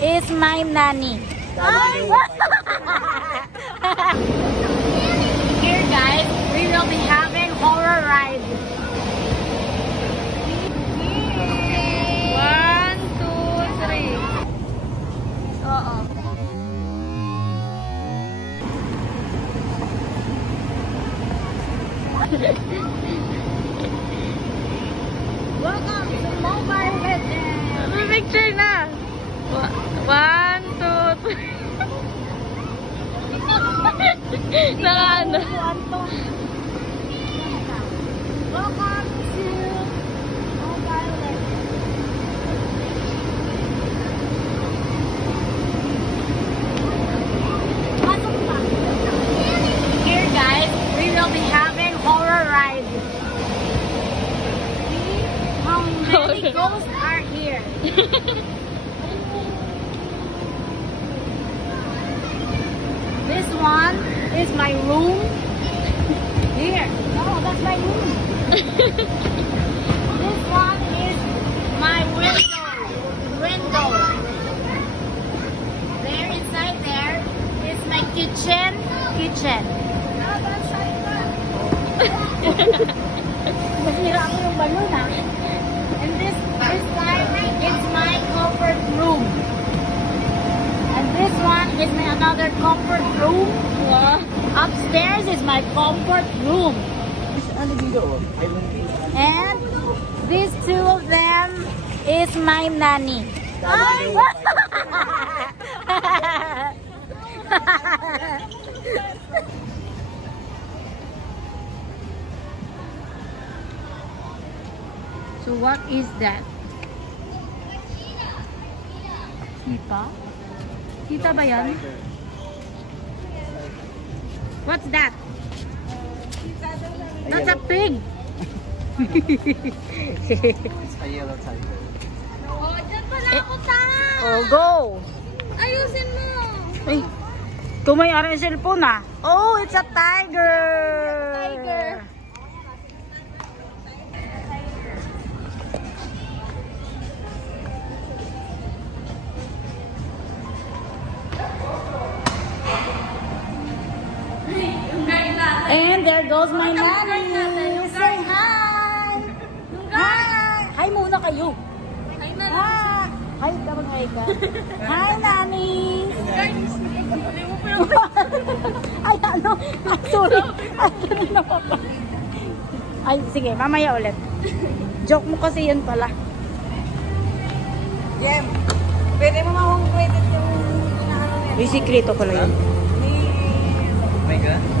is my nanny. Here guys, we will be having horror ride. 1, 2, 3. Welcome to Mobile Legends. May picture na. 1, 2, 3. Nakaano? Welcome to Mobile Legends. Here guys, we will be having horror ride. See how many ghosts are here. This one is my room. Here. Oh, that's my room. This one is my window. There, inside there is my kitchen. Nasira ako yung balon ah. And this side is my comfort room. And this one is my another comfort room. Upstairs is my comfort room. And these two of them is my nanny. So what is that? Kita? Kita ba yan? What's that? That's a pig! It's a yellow tiger. Oh, dyan pala ako ta! Oh, go! Ayusin mo! Ay, tumayari ang cellphone ah! Oh, it's a tiger! Tiger! And there goes my nanny. Say hi. Hi. Hi muna kayo. Hi. Hi ka bang hi ka? Hi nanny. Ay ano? Sorry. Ay kanina pa pa. Ay sige, mamaya ulit. Joke mo kasi yan pala. Jem, pwede mo mahong credit yung inaano niya. May sikreto pala yun. Oh my God.